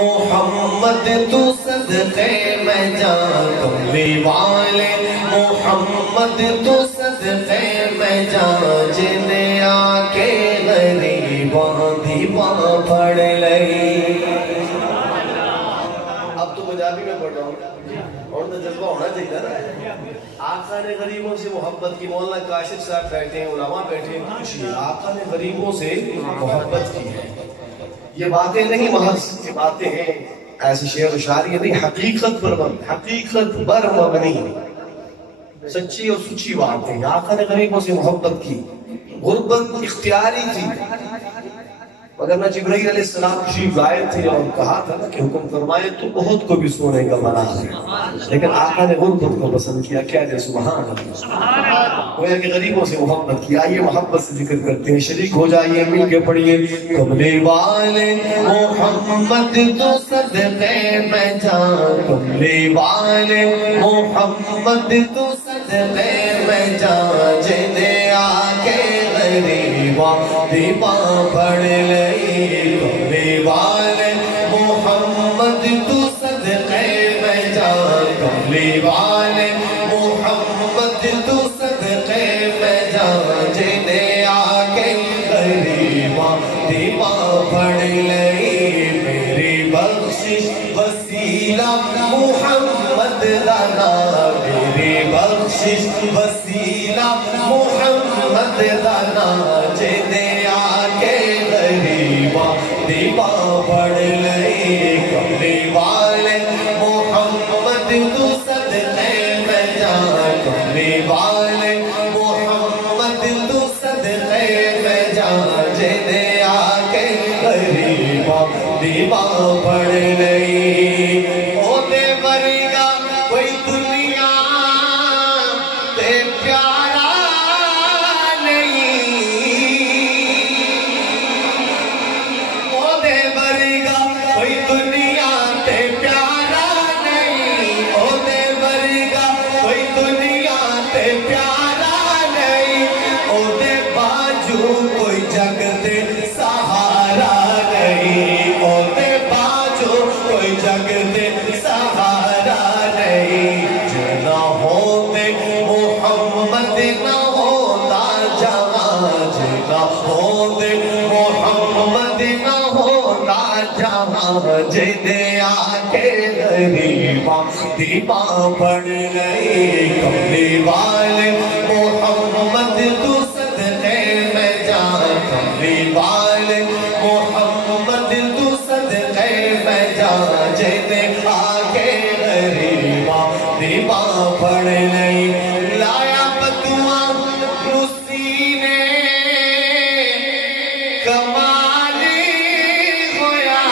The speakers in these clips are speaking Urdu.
محمد تو صدقے میں جان کملی والے محمد تو صدقے میں جان جنہیں آکے غریباں دی باں پڑھ لئی. اب تو پنجابی میں پڑھ رہا ہوں اور تو جذبہ ہونا چاہیے نا. آقا نے غریبوں سے محبت کی. مولانا کاشف صاحب بیٹھے ہیں, علماء بیٹھے ہیں, پوچھئے آقا نے غریبوں سے محبت کی ہے. یہ باتیں نہیں محض, یہ باتیں ہیں ایسی شعر و شاعری نہیں, حقیقت پر مبنی سچی اور سچی باتیں. آقا نے غریبوں سے محبت کی. غربت اختیاری تھی, مگر نہ جبرائیل علیہ السلام تشریف لائے تھے اور کہا تھا کہ حکم فرمائے تو بہت کو بھی سونے کا بنا ہے, لیکن آقا نے غربت کو پسند کیا. کیا دے سبحان اللہ, گویا کہ غریبوں سے محبت کی. آئیے محبت سے ذکر کرتے ہیں, شریک ہو جائیے, مل کے پڑھیے. کملی والے محمد تو صدقے میں جان کملی والے محمد تو صدقے میں جان جنہیں آکے غریباں دی باں پڑھ لئی. کملی والے محمد تو صدقے میں جان کملی والے محمد تو صدقے میں جان جنہیں آکے غریباں دی باں پڑھ لئی. میری بخشش وسیلہ محمد دانا, میری بخشش وسیلہ محمد دانا جنہیں آکے غریباں دی باں پڑھ لئی. کملی والے محمد تو صدقے میں جان کملی والے محمد تو صدقے میں جان جنہیں آکے غریباں دی باں پڑھ لئی. او دے ورگا کوئی دنیا تے پیارا نہیں, او دے ورگا کوئی دنیا تے پیارا نہیں, او دے ورگا کوئی دنیا تے پیارا نہیں, او دے باجو کوئی جگ دے سہارا نہیں, او دے باجو کوئی جگ دے سہارا نہیں. جنا ہوتے محمد نہ ہوتا جہاں, جنا ہوتے محمد نہ ہوتا جہاں جنہیں آکے غریباں دی باں پڑھ لئی. کملی والے محمد تو صدقے میں جان کملی والے محمد تو صدقے میں جان جنہیں آکے غریباں دی باں پڑھ لئی. لایا بدعا نو سینے کمالی ہویا,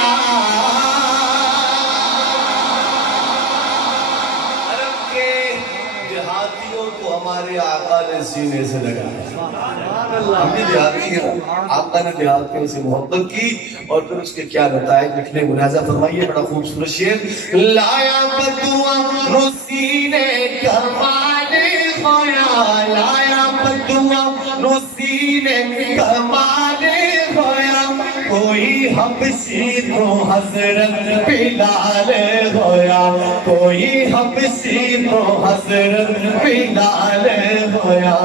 عرب کے دیہاتیوں کو ہمارے آقا نے سینے سے لگایا. ہم بھی دیہاتی ہیں, آقا نے دیہاتیوں سے محبت کی اور پھر اس کے کیا نتائج نکلے ملاحظہ فرمائیے. بڑا خوبصورت شعر. لایا بدعا نو سینے کمالی ہویا, لایا بدعا نو سینے کمالی ہویا, کوئی حبشی تو حضرت بلال ہویا, کوئی حبشی تو حضرت بلال ہویا.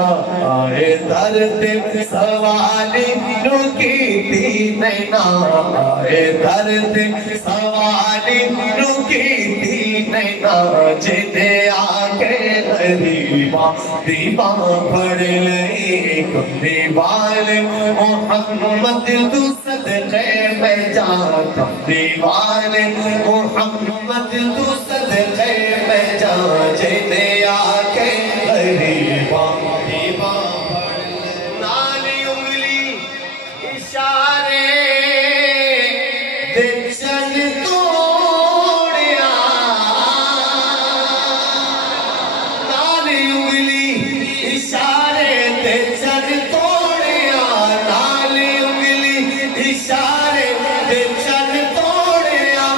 آئے درد سوالی نو کی تھی نینا, آئے درد سوالی نو کی تھی نینا جنہیں آکے غریباں دی باں پڑھ لئی. کملی والے محمد تو صدقے میں جان کملی والے محمد تو صدقے میں جان جنہیں آکے غریباں دی باں پڑھ لئی. نالی انگلی اشارے دے چل توڑیا, نالی انگلی اشارے دے چل توڑیا, نالی انگلی اشارے دے چل توڑیا,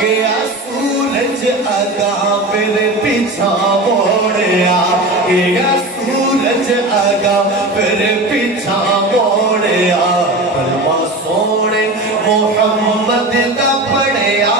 گیا سورج اگاں پھر پیچھا موڑیا, گیا سورج اگاں پھر پیچھا موڑیا. کلمہ سونے محمد دا پڑھیا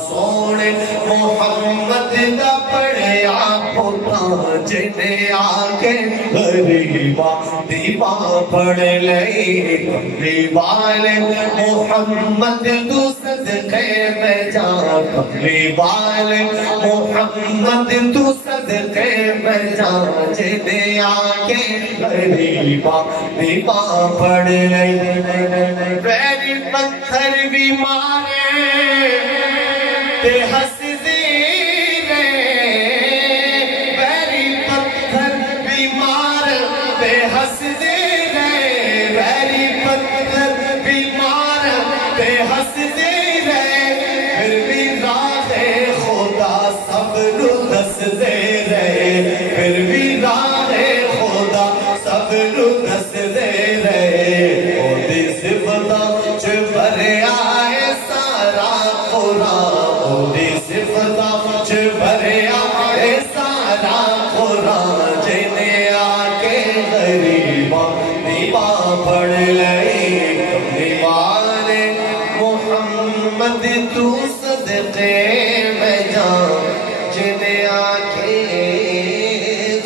سونے محمد دا پڑھیا خدا جنے آکے غریبا دیبا پڑھ لئی کملی والے محمد تو صدقے میں جا کملی والے محمد تو صدقے میں جا جنے آکے غریبا دیبا پڑھ لئی پیری پتھر بھی مارے تے ہنس دینے پیری پتھر بھی مارے تے ہنس دینے پیری پتھر بھی مارے تے ہنس دینے پھر بھی راہ خدا سب نو دس دے رہے پھر بھی راہ خدا سب نو دس دے رہے او دی صفتہ چھ بھرے آئے سارا قرآن او دی صفتہ چھ بھرے آئے سارا قرآن جنے آکے غریبا دیبا پڑھ لئی کملی والے محمد تو صدقے میں جا جنے آکے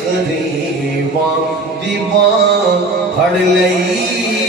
غریبا دیبا پڑھ لئی